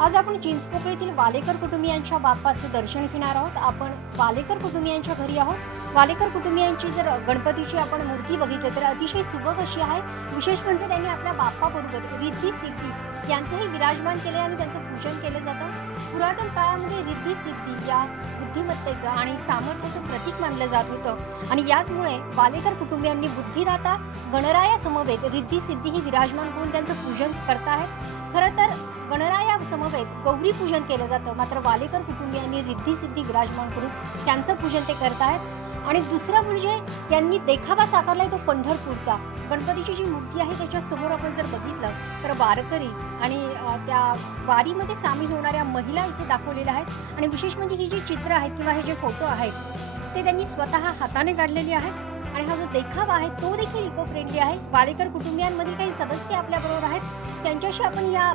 आज आपण चिंचपोकळीतील वालेकर कुटुंबियांच्या बाप्पाचं दर्शन घेणार आहोत। आपण वालेकर कुटुंबियांच्या घरी आहोत। वालेकर कुटुंबियांची जर गणपतीची आपण मूर्ती बघितली तर अतिशय सुबक अशी आहे। विशेष म्हणजे त्यांनी आपल्या बाप्पाबरोबर रिद्धी सिद्धी यांचंही विराजमान केले आणि त्यांचं पूजन केलं जातं। पुरातन काळामध्ये रिद्धी सिद्धी या बुद्धिमत्तेचं आणि सामर्थ्याचं प्रतीक मानलं जात होतं आणि याचमुळे वालेकर कुटुंबियांनी बुद्धिदाता गणराया समवेत रिद्धी सिद्धी ही विराजमान करून त्यांचं पूजन करतायत। खरं तर गणराया समवेत गौरी पूजन केलं जातं, मात्र वालेकर कुटुंबियांनी रिद्धी सिद्धी विराजमान करून त्यांचं पूजन ते करतायत। आणि दुसरा म्हणजे त्यांनी देखावा साकारलाय तो पंढरपूरचा। गणपतीची जी मूर्ती आहे त्याच्या समोर आपण जर बघितलं तर वारकरी आणि त्या वारीमध्ये सामील होणाऱ्या महिला इथे दाखवलेल्या आहेत आणि विशेष म्हणजे ही जी चित्र आहेत किंवा हे जे फोटो आहेत ते त्यांनी स्वतः हाताने काढलेले आहेत आणि हा जो देखावा आहे तो देखील इको फ्रेंडली आहे। वालेकर कुटुंबियांमधील काही सदस्य आपल्याबरोबर आहेत, त्यांच्याशी आपण या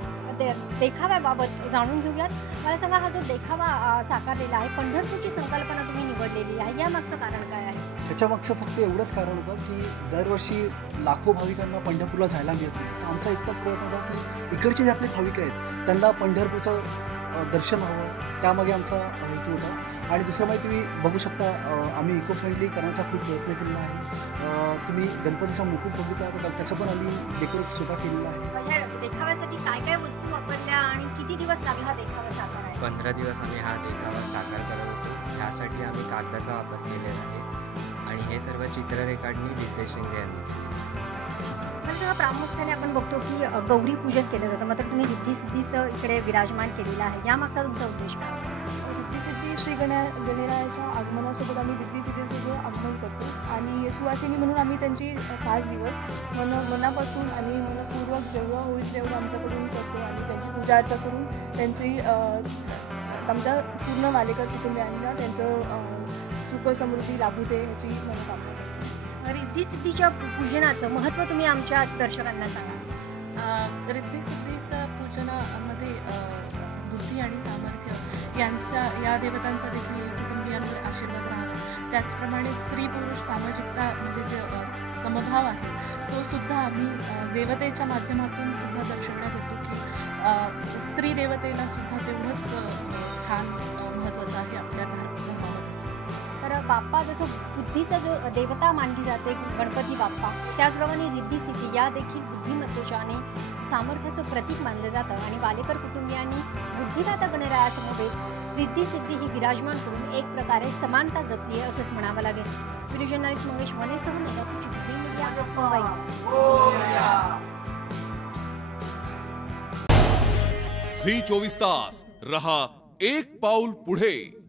देखाव्याबाबत जाणून घेऊयात। मला सांगा, हा जो देखावा साकारलेला आहे, पंढरपूरची संकल्पना तुम्ही निवडलेली आहे, या मागचं कारण काय आहे? त्याच्या मागचं फक्त एवढंच कारण होतं की दरवर्षी लाखो भाविकांना पंढरपूरला जायला मिळत नाही। आमचा एकच प्रयत्न होता की इकडचे जे आपले भाविक आहेत त्यांना पंढरपूरचं दर्शन व्हावं, त्यामागे आमचा हेतू होता। आणि दुसरं म्हणजे तुम्ही बघू शकता, आम्ही इको फ्रेंडली करण्याचा खूप प्रयत्न केलेला आहे। तुम्ही गणपतीचा मुकुट बघितला तर त्याचं पण आम्ही डेकोरेट सुद्धा केलेलं आहे। देखाव्यासाठी काय काय वस्तू वापरल्या आणि किती दिवस लागला हा देखावा साकारायला? 15 दिवस आम्ही हा देखावा साकार करत होतो। त्यासाठी आम्ही कागदाचा वापर केलेला आहे आणि हे सर्व चित्र रेखाटणी विद्या शिंदे यांनी। तर प्रामुख्याने आपण बघतो की गौरी पूजन केलं जातं, मात्र तुम्ही रिद्धी सिद्धीचं इकडे विराजमान केलेलं आहे, यामागचा तुमचा उद्देश काय? रिद्धी सिद्धी श्री गणरायाच्या आगमनासोबत आम्ही रिद्धी सिद्धीचं आगमन करतो आणि सुवासिनी म्हणून आम्ही त्यांची 5 दिवस मनापासून आणि मनपूर्वक जेवढं होईल तेवढं आमच्याकडून करतो आणि त्यांची पूजा अर्चा करून त्यांची आमच्या पूर्ण वालेकर कुटुंबियांना त्यांचं सुख समृद्धी लाभू दे याची मनोकामना करतो। रिद्धी सिद्धीच्या पूजनाचं महत्त्व तुम्ही आमच्या दर्शकांना सांगा। रिद्धी सिद्धीच्या पूजनामध्ये बुद्धी आणि सामर्थ्य या देवतांचा देखील कुटुंबियांवर आशीर्वाद राहावा। त्याचप्रमाणे स्त्री पुरुष सामाजिकता म्हणजे जे समभाव आहे तो सुद्धा आम्ही देवतेच्या माध्यमातून सुद्धा दर्शवण्यात येतो की स्त्री देवतेला सुद्धा तेवढंच स्थान महत्त्वाचं आहे आपल्या धार्मिक धर्मामध्ये। तर बाप्पा जसं बुद्धीचा जो देवता मानली जाते गणपती बाप्पा, त्याचप्रमाणे रिद्धी सिद्धी या देखील बुद्धिमत्तेच्या आणि सामर्थ्याचं प्रतीक मानलं जातं आणि वालेकर कुटुंबियांनी बुद्धिदाता गणरायासमवेत रिद्धी सिद्धी ही विराजमान करून एक प्रकारे समानता जपली आहे असंच म्हणावं लागेल। व्हिडिओ जर्नलिस्ट मंगेश वनेसह झी मीडिया मुंबई। झी 24 तास रहा एक पाऊल पुढे।